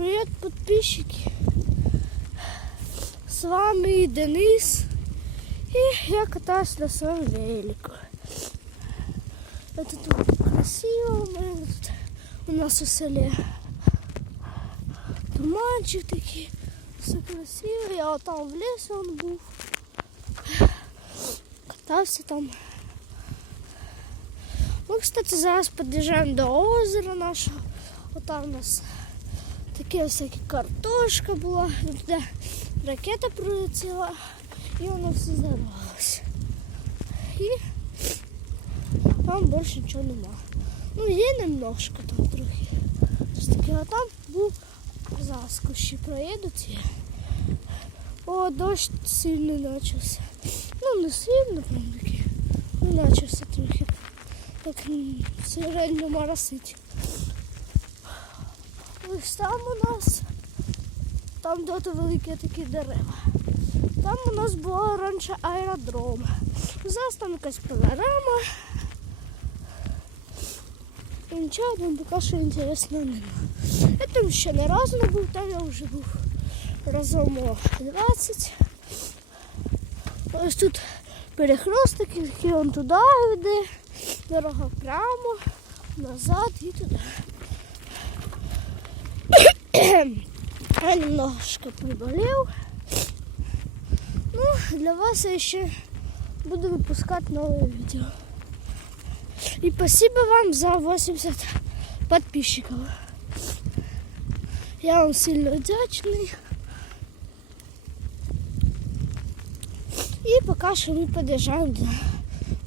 привет, подписчики! С вами Денис. И я катаюсь на своем велику. Это тут красиво у мене тут у нас у селі. Туманчик такий, все красиво. Я там в лісі он був. Катався там. Ми, кстати, зараз під'їжджаємо до озера нашого. Отам у нас таке всяке картошка була, туди ракета прилетіла і воно все зарвалося. І там більше нічого нема. Ну, є немножко там трохи. Таке, а там був зараз проїдуть. О, дощ сильно почався. Ну, не сильно, прям такий. Ну, почався трохи. Так м, середньо моросить. Ось там у нас, там де ото великі такі дерева. Там у нас був раніше аеродром. Зараз там якась панорама. І нічого там поки що інтересного нема. Я там ще не разу не був, там я вже був разом о 20. Ось тут перехресток, який он туди йде. Дорога прямо, назад і туди. Я немножко приболел. Ну, для вас я еще буду выпускать новые видео. И спасибо вам за 80 подписчиков. Я вам сильно вдячний. І поки що ми під'їжджаємо до,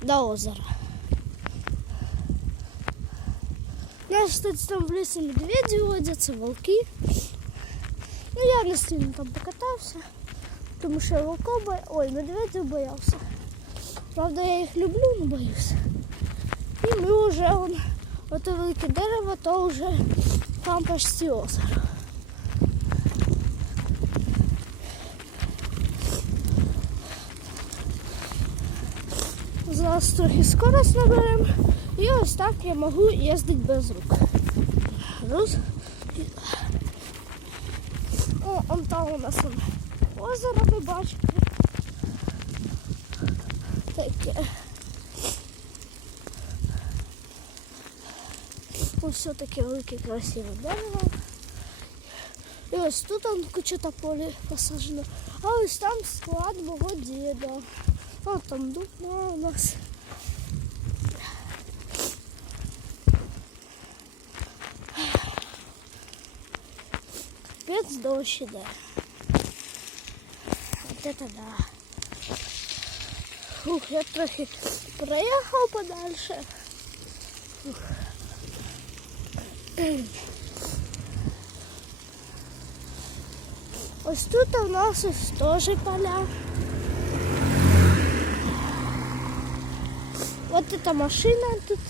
до озера. У нас тут там в лісі медведі водяться, волки. Ну я не сильно там покатався, тому що я волков бо... Ой, медведів боявся. Правда, я їх люблю, але боюся. І ми вже вон, ото велике дерево, то вже там почти озеро. Зараз трохи скорость наберемо. І ось так я можу їздити без рук. Раз. он там у нас он, озеро ви бачите. Таке. Ось все таке велике красиве дерево. І ось тут он куча тополі посаджено. А ось там склад мого діда. О, там дуб у нас. Капець дощ іде. От это да. Фух, я трохи проїхав подальше. Фух. Ось тут у нас ось теж поля. Вот эта машина тут.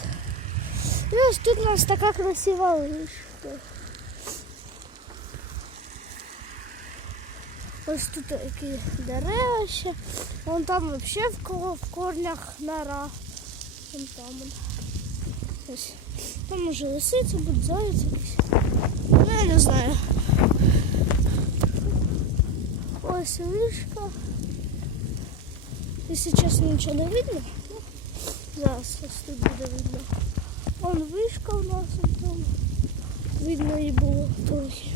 И ось тут у нас така красива вишка. Ось тут такі дерева ще. Вон там вообще в, ко- в корнях нора. Вон там. Ось. Там може лисиця, будуть заяць якийсь. Ну, я не знаю. Ось вишка. Якщо чесно, нічого не видно. Зараз ось тут буде видно. Вон вишка у нас там. Видно і було трохи.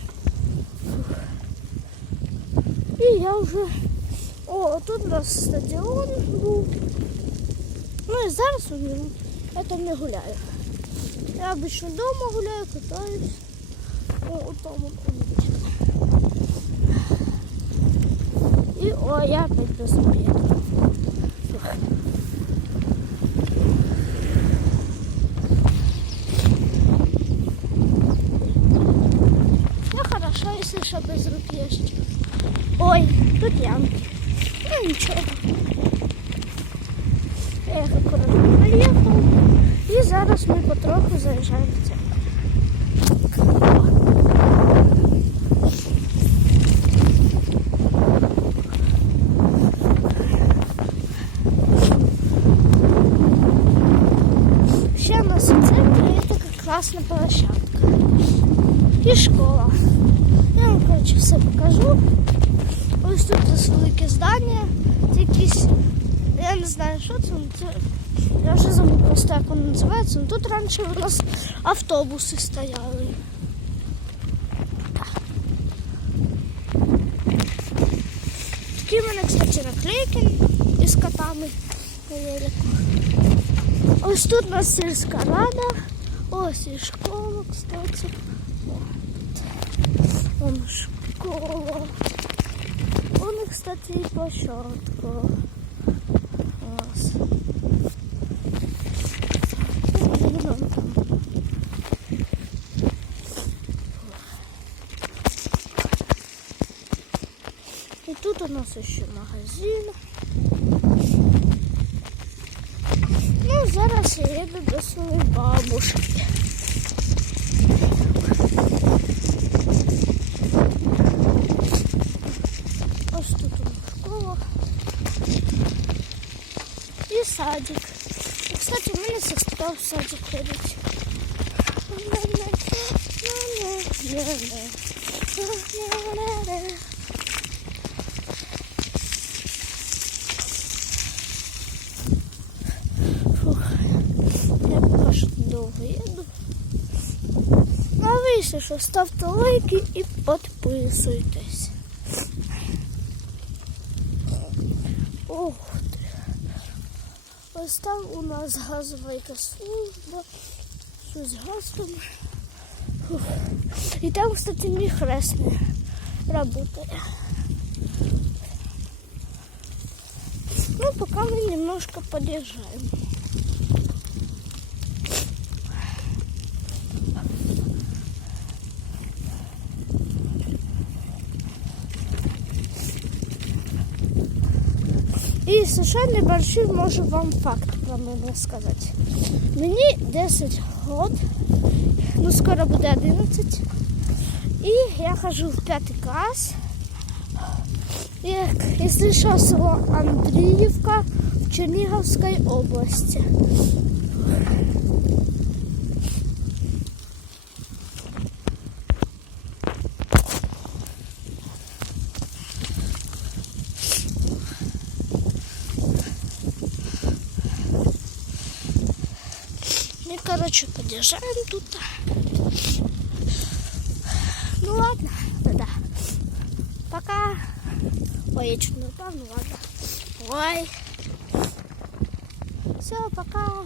Фух. І я вже... О, тут у нас стадіон був. Ну і зараз у ньому я там не гуляю. Я обично вдома гуляю, катаюсь. О, там он умничка. И, о, я опять без обеда. Фух. Ну хорошо, если что без рук есть. Ой, тут ямки. Ну ничего. Я їх акуратно приїхав. І зараз ми потроху заїжджаємо в центр. Ще у нас у центрі є така класна площадка. І школа. коротше, все покажу. Ось тут у нас велике здання. Це якісь. Я не знаю, що це. ну, це я вже забув просто, як воно називається. Ну, тут раніше у нас автобуси стояли. Такі в мене, кстати, наклейки із котами на велику. Ось тут у нас сільська рада. Ось і школа, кстати. Вон школа. Вон, кстати, і площадка. Ось. Ну, вон там. И тут у нас еще магазин. Ну, зараз я їду до своєї бабушки. садик. І, кстати, у мене сестра в садик ходить. Фух, я поки що довго їду. А ви ще що, ставте лайки і підписуйтесь. Ось там у нас газова якась служба. Щось з газом. Фух. І там, кстати, мій хресний работає. Ну, пока мы немножко подъезжаем. І совершенно небольшой можу вам факт про мене сказати. Мені 10 років, ну скоро буде 11. І я хожу в 5 клас. Як, якщо що, село Андріївка в Чернігівській області. Мы, короче, подъезжаем тут. Ну ладно, тогда. Пока. Ой, я чуть не упал, ну ладно. Ой. Все, пока.